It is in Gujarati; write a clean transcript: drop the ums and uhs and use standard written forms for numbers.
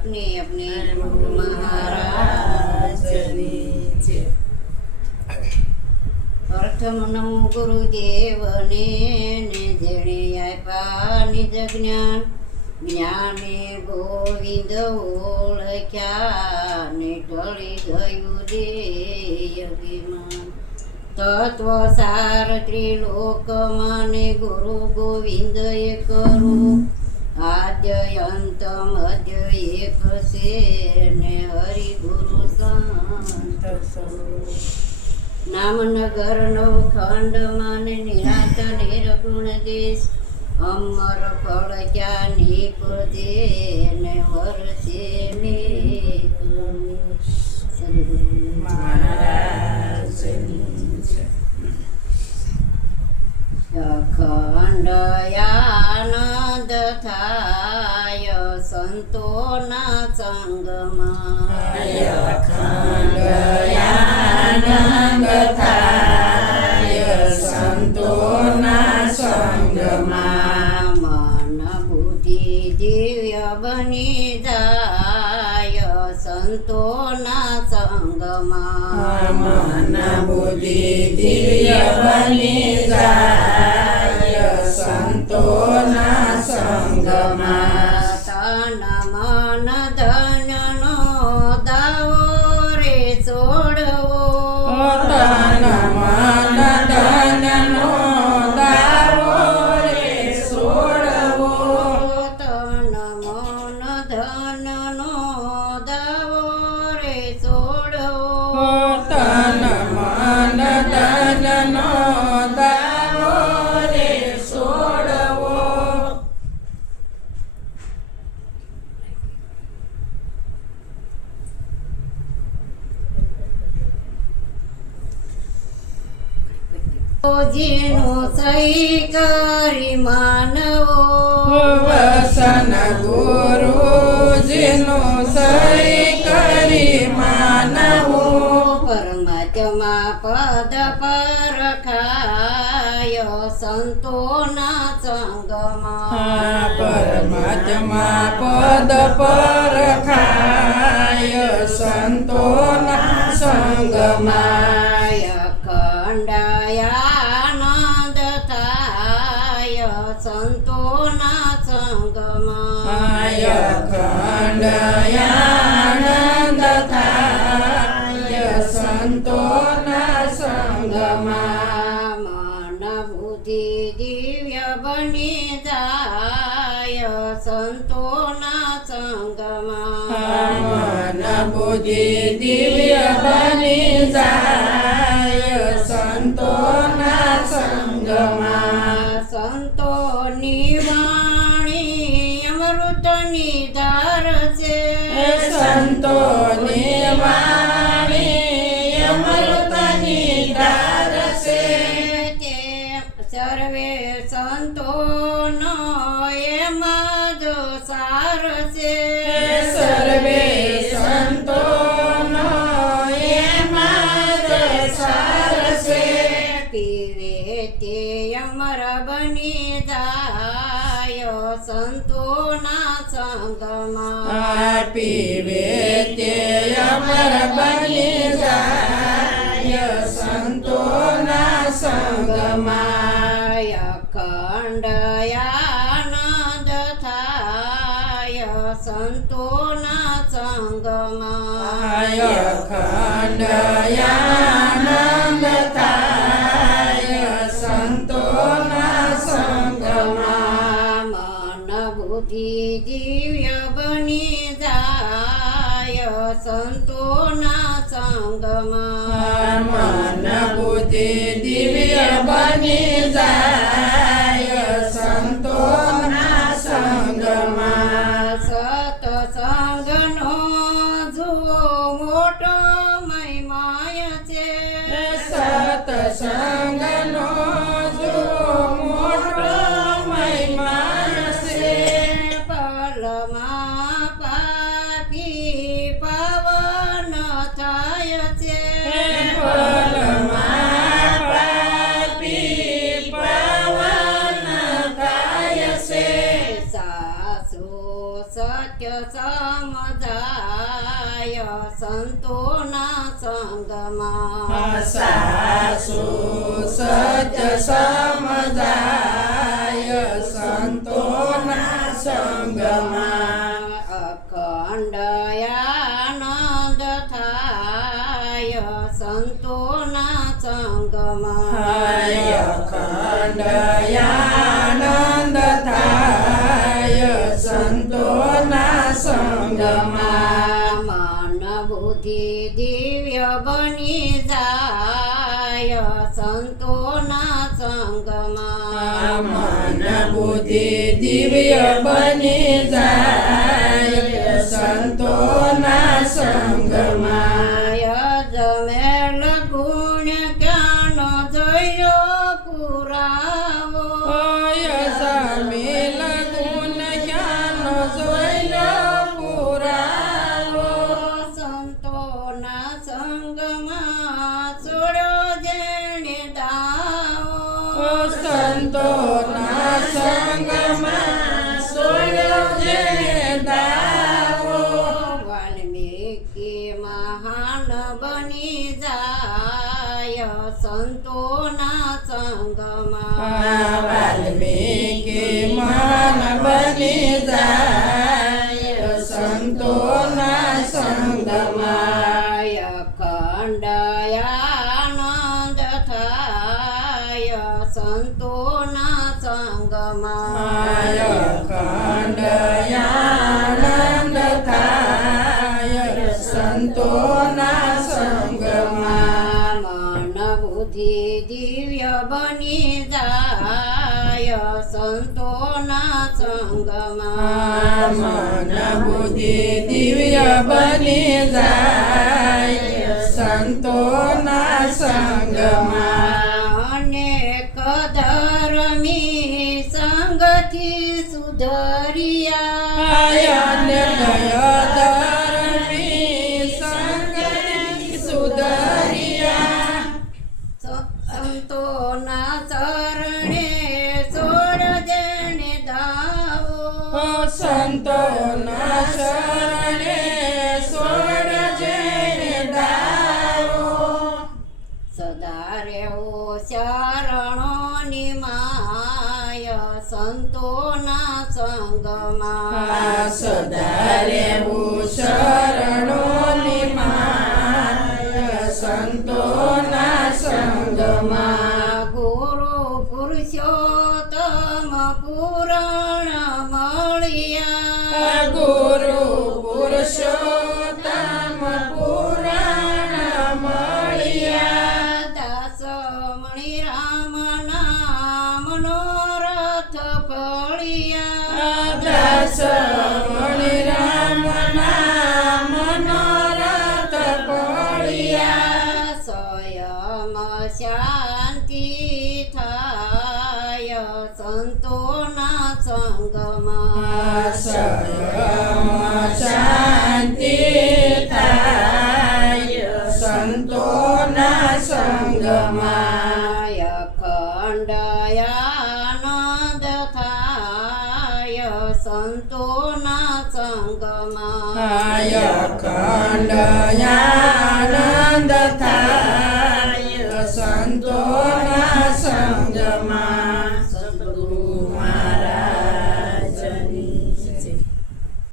अपने अपने गुरु महाराज जय। प्रथम नमो गुरुदेवने ने जेणे आप्या निज ज्ञान ज्ञाने गोविंद ओळख्या ने टळी गયું દેયગીમાં તત્વસાર ત્રિલોકમાં ને ગુરુ ગોવિંદ એકરું આદ્ય અંત મધ્ય એક છે ને હરિ ગુરુ સંત નામનગર નવખંડ માને નિરાત નિર્ગુણ દેશ અમર ફળ ક્યાં નીપજે ને વરસે મેઘ અખંડ આનંદ થાય સંતોના સંગમાં અખંડ આનંદ થાય સંતોના સંગમાં મન બુદ્ધિ દિવ્ય બની જાય સંતોના સંગમાં મન બુદ્ધિ દિવ્ય બની જાય સંતોના સંગમાં તન મન ધનનો દાવો રે છોડવો તન મન ધનનો દાવો રે છોડવો તન મન ધનનો દાવો રે છોડવો તન મન ધનનો દાવો રે છોડવો જેનું સહી કરી માનવો વસન ગુરુજીનું સહી કરી માનવું પરમાત્મા પદ પર ખાય સંતોના સંગમાં પરમાત્મા પદ પર ખાય સંતોના સંગમાં અખંડાયાનંદ થાય સંતોના સંગમાં અખંડ આનંદ થાય સંતોના સંગમાં મન બુદ્ધિ દિવ્ય બની જાય સંતોના સંગમાં મન બુદ્ધિ દિવ્ય બની જાય સંતોના સંગમાં સંતોની વાણી અમૃતની ધાર છે સંતોની વાણી અમૃતની ધાર છે તે સર્વે સંતોનો એમાં જ સાર છે સર્વે સંતોનો એમાં જ સાર છે પીવે તે અમર બની જાય સંતોના સંગમાં પીવે તે અમર બની જાય સંતોના સંગમાં અખંડ આનંદ થાય સંતોના સંગમાં અખંડ આનંદ થાય સંતોના સંગમાં મન બુદ્ધિ દિવ્ય બની જાય સંતોના સંગમાં મન બુદ્ધિ દિવ્ય બની જાય સંતોના સંગમાં સતસંગનો જુઓ મોટો મહિમાય છે સતસંગનો જો મોટો મહિમા છે પલમાં પાપી પવન થાય છે ફલમાં પાપી પવન સમજાય સંતોના સંગમાં સાસુ સત્ય સમજાય સંતોના સંગમાં અખંડ આનંદ થાય સંતોના સંગમાં અખંડ આનંદ થાય સંતોના સંગમાં મન બુદ્ધિ દિવ્ય બની જાય સંતોના સંગમાં મન બુદ્ધિ દિવ્ય બની જાય સંતોના સંગમાં જમેલ ગુણ જ્ઞાન જોયો પુરાવો જમેલ ગુણ જ્ઞાન જોયો પુરાવો સંતોના સંગમાં છોડ્યો જેણે દાવો સંતોના સંગમાં સોયો જે દાવો વાલ્મીકી મહાન બની જાય સંતોના સંગમાં વાલ્મીકી મહાન બની જાય સંતોના સંગમાં અખંડ આનંદ થાય સંતોના સંગમાં અખંડ આનંદ થાય સંતોના સંગમાં મન બુદ્ધિ દિવ્ય બની જાય સંતોના સંગમાં મન બુદ્ધિ દિવ્ય બની જાય સંતોના સંગમાં અનેક ધર્મી સંગથી સુધરિયા અન્ય ધર્મી સંગતિ સુધરિયા સંતોના શરણે છોડ જેણે દાવો સંતોના શરણે સોડ જેને દાવો સદા રેવો શરણોની માય સંતોના સંગમાં સદા રહેવું શરણોની માય સંતોના સંગમાં ગુરુ પુરુષોત્તમ પુરાણ મળ્યા ગુરુ પુરુષોત્તમ પુરાણ મળ્યા દાસમણી રામ નામ મનોરથ ફળિયા દાસમણી રામ નામ મનોરથ પડ્યા સ્વયં શાંતિ થાય સંતોના સંગમાં સ્વયં શાંતિ થાય સંતોના સંગમાં અખંડ આનંદ થાય સંતોના સંગમાં અખંડ આનંદ થાય સંતોના